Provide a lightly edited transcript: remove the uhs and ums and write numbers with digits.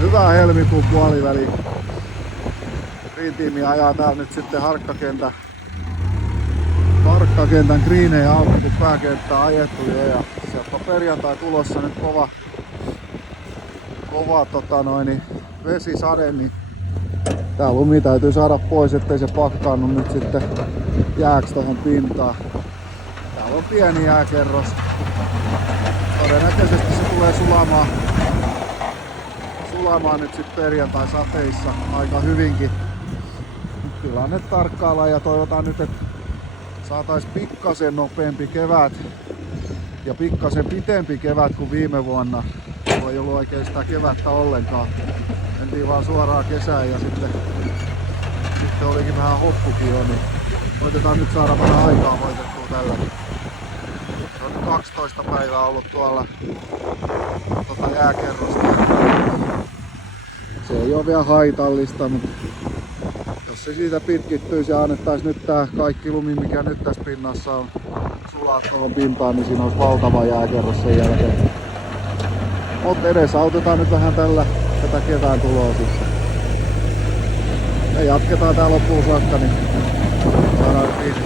hyvää helmikuun puoliväli. Green Team ajaa täällä nyt sitten harkkakentän greenejä auki, kun pääkenttää ajettu jo. Ja sieltä on perjantai tulossa nyt kova vesisade, niin tää lumi täytyy saada pois, ettei se pakkaannu nyt sitten jääks tohon pintaan. Täällä on pieni jääkerros. Todennäköisesti se tulee sulamaan nyt sitten perjantai sateissa aika hyvinkin. Tilanne tarkkaillaan ja toivotaan nyt, että saatais pikkasen nopeampi kevät ja pikkasen pitempi kevät kuin viime vuonna. Ei ollut oikein sitä kevättä ollenkaan. Mentiin vaan suoraan kesään ja sitten olikin vähän hoppukin jo, niin koitetaan nyt saada vähän aikaa voitettua tälläkin. Se on 12 päivää ollut tuolla jääkerrosta. Se ei ole vielä haitallista, mutta jos se siitä pitkittyisi ja annettais nyt tää kaikki lumi, mikä nyt tässä pinnassa on, sulaa tuohon pintaan, niin siinä olisi valtava jääkerros sen jälkeen. Mutta edesautetaan nyt vähän tätä kevään tuloa sitten. Ja jatketaan tää loppuun saakka, niin saadaan kiinni.